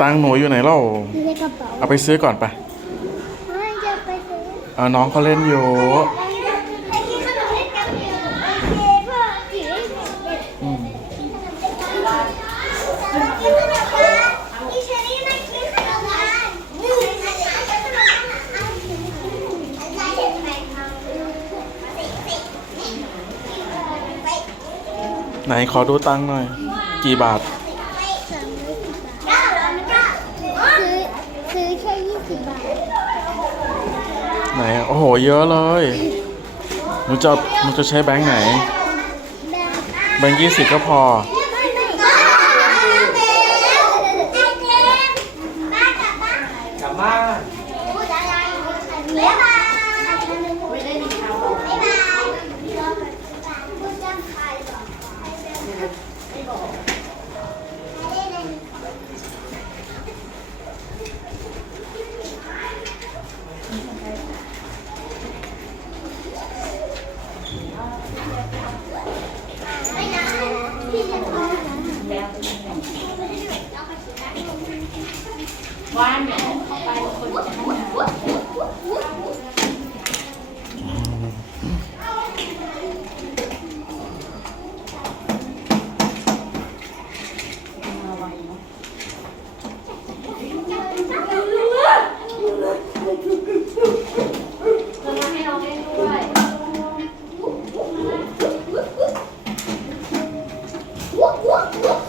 ตังค์หนูอยู่ไหนเล่า อยู่ในกระเป๋าเอาไปซื้อก่อนไปไม่จะไปซื้อเอาน้องเขาเล่นอยู่ไอ้ที่ขนมเล่นกันอยู่โอเคพ่อจิ๋วอืมอีเชอรี่ไม่กินขนมกันไปไหนขอดูตังค์หน่อย กี่บาท สามร้อยสิบบาทซื้อซื้อแค่ยี่สิบบาท ไหนอะโอ้โห เยอะเลยหนูจะหนูจะใช้แบงค์ไหน แบงค์ยี่สิบก็พอไม่ไม่บ้าเบลไอ้เจมบ้ากลับบ้านไรบ๊ายบายไม่ได้มีข่าวบ๊ายบายพูดจำใครบอกไม่บอกไม่ได้ในไม่นะพี่จะพา ว่านเนี่ยเข้าไปคนจะให้ What? What? What?